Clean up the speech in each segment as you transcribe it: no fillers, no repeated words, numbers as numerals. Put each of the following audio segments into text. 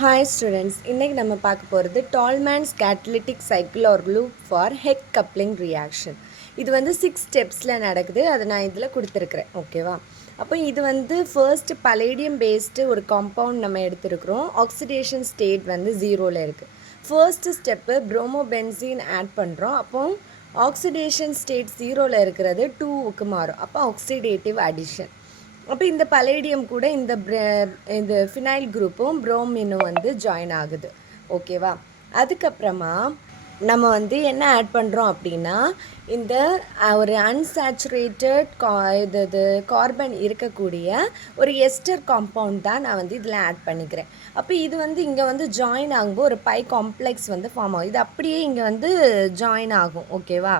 Hi students, இன்னைக்கு நம்ம பார்க்க போகிறது டால்மேன்ஸ் catalytic cycle or loop for Heck coupling reaction. இது வந்து 6 ஸ்டெப்ஸில் நடக்குது. அதை நான் இதில் கொடுத்துருக்குறேன். ஓகேவா? அப்போ இது வந்து ஃபர்ஸ்ட் பலேடியம் பேஸ்டு ஒரு காம்பவுண்ட் நம்ம எடுத்துருக்குறோம். ஆக்சிடேஷன் ஸ்டேட் வந்து 0ல் இருக்குது. ஃபர்ஸ்ட் ஸ்டெப்பு ப்ரோமோபென்சீன் ஆட் பண்ணுறோம். அப்போ ஆக்சிடேஷன் ஸ்டேட் 0ல் இருக்கிறது 2க்கு மாறும். அப்போ ஆக்சிடேட்டிவ் அடிஷன். அப்போ இந்த பலேடியம் கூட இந்த ஃபினைல் குரூப்பும் ப்ரோமினும் வந்து ஜாயின் ஆகுது. ஓகேவா? அதுக்கப்புறமா நம்ம வந்து என்ன ஆட் பண்ணுறோம் அப்படின்னா இந்த ஒரு அன்சாச்சுரேட்டட் இது கார்பன் இருக்கக்கூடிய ஒரு எஸ்டர் காம்பவுண்ட் தான் நான் வந்து இதில் ஆட் பண்ணிக்கிறேன். அப்போ இது வந்து இங்கே வந்து ஜாயின் ஆகும்போது ஒரு பை காம்ப்ளெக்ஸ் வந்து ஃபார்ம் ஆகும். இது அப்படியே இங்கே வந்து ஜாயின் ஆகும். ஓகேவா?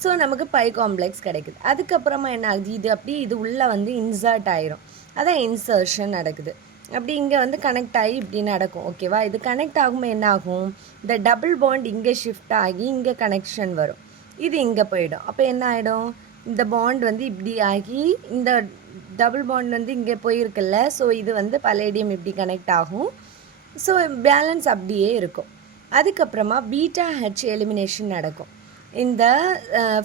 ஸோ நமக்கு பை காம்ப்ளெக்ஸ் கிடைக்குது. அதுக்கப்புறமா என்ன ஆகுது, இது அப்படியே இது உள்ளே வந்து இன்சர்ட் ஆயிரும். அதான் இன்சர்ஷன் நடக்குது. அப்படி இங்கே வந்து கனெக்ட் ஆகி இப்படி நடக்கும். ஓகேவா? இது கனெக்ட் ஆகும்போது என்ன ஆகும், இந்த டபுள் பாண்ட் இங்கே ஷிஃப்ட் ஆகி இங்கே கனெக்ஷன் வரும். இது இங்கே போயிடும். அப்போ என்ன ஆகிடும், இந்த பாண்ட் வந்து இப்படி ஆகி இந்த டபுள் பாண்ட் வந்து இங்கே போயிருக்குல்ல. ஸோ இது வந்து பலேடியம் இப்படி கனெக்ட் ஆகும். ஸோ பேலன்ஸ் அப்படியே இருக்கும். அதுக்கப்புறமா பீட்டா ஹெச் எலிமினேஷன் நடக்கும். இந்த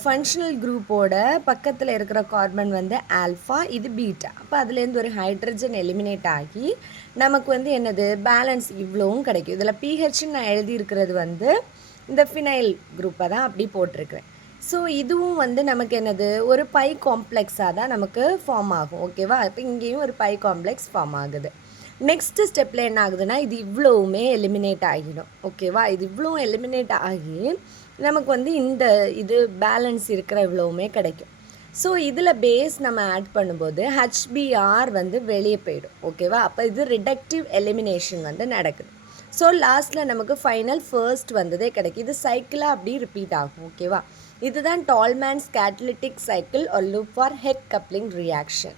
ஃபங்க்ஷனல் குரூப்போட பக்கத்தில் இருக்கிற கார்பன் வந்து ஆல்ஃபா, இது பீட்டா. அப்போ அதுலேருந்து ஒரு ஹைட்ரஜன் எலிமினேட் ஆகி நமக்கு வந்து என்னது பேலன்ஸ் இவ்வளவும் கிடைக்கும். இதில் பிஹெச்ன்னு நான் எழுதியிருக்கிறது வந்து இந்த ஃபினைல் குரூப்பை தான் அப்படி போட்டிருக்கிறேன். ஸோ இதுவும் வந்து நமக்கு என்னது ஒரு பை காம்ப்ளெக்ஸாக தான் நமக்கு ஃபார்ம் ஆகும். ஓகேவா? இப்போ இங்கேயும் ஒரு பை காம்ப்ளெக்ஸ் ஃபார்ம் ஆகுது. நெக்ஸ்ட்டு ஸ்டெப்பில் என்ன ஆகுதுன்னா இது இவ்வளவுமே எலிமினேட் ஆகிடும். ஓகேவா? இது இவ்வளோ எலிமினேட் ஆகி நமக்கு வந்து இந்த இது பேலன்ஸ் இருக்கிற இவ்வளவுமே கிடைக்கும். ஸோ இதில் பேஸ் நம்ம ஆட் பண்ணும்போது HBr வந்து வெளியே போயிடும். ஓகேவா? அப்போ இது ரிடக்டிவ் எலிமினேஷன் வந்து நடக்குது. ஸோ லாஸ்ட்டில் நமக்கு ஃபைனல் ஃபர்ஸ்ட் வந்ததே கிடைக்கும். இது சைக்கிளாக அப்படி ரிப்பீட் ஆகும். ஓகேவா? இதுதான் டால்மேன்ஸ் catalytic cycle or loop for Heck coupling reaction.